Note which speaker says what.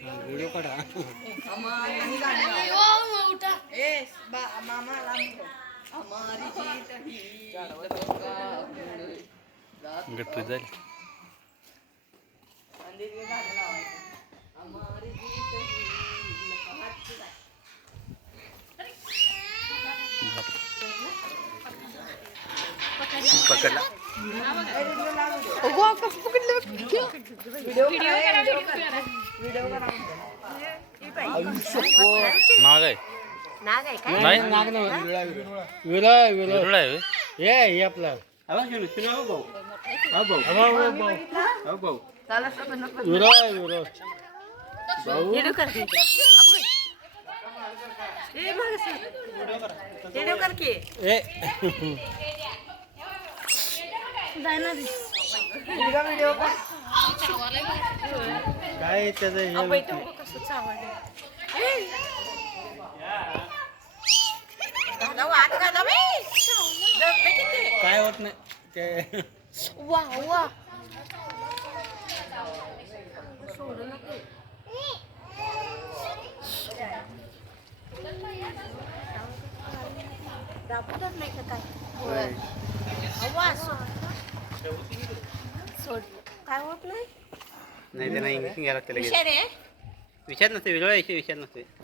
Speaker 1: Video काढा.
Speaker 2: मामा हमारी जीत ही
Speaker 3: गट्टू झाली.
Speaker 2: हमारी जीत ही
Speaker 3: पकडला. नाग आहे.
Speaker 2: नाग आहे काय?
Speaker 3: नाही
Speaker 1: नाग ना विरळ
Speaker 3: विरळ आहे होय?
Speaker 1: हे आपलं विरळ
Speaker 2: व्हिडिओ कर की. ए मग व्हिडिओ कर की.
Speaker 1: ए
Speaker 2: व्हिडिओ कर.
Speaker 1: काय त्याचं हे काय होत नाही ते.
Speaker 4: वा वा दाखवतच नाही का काय आवाज सोड काय होत नाही
Speaker 3: नाही ते नाही घ्यायला लागते लगेच.
Speaker 2: हुशार आहे.
Speaker 3: विचार नसते विरळ विचार नसते.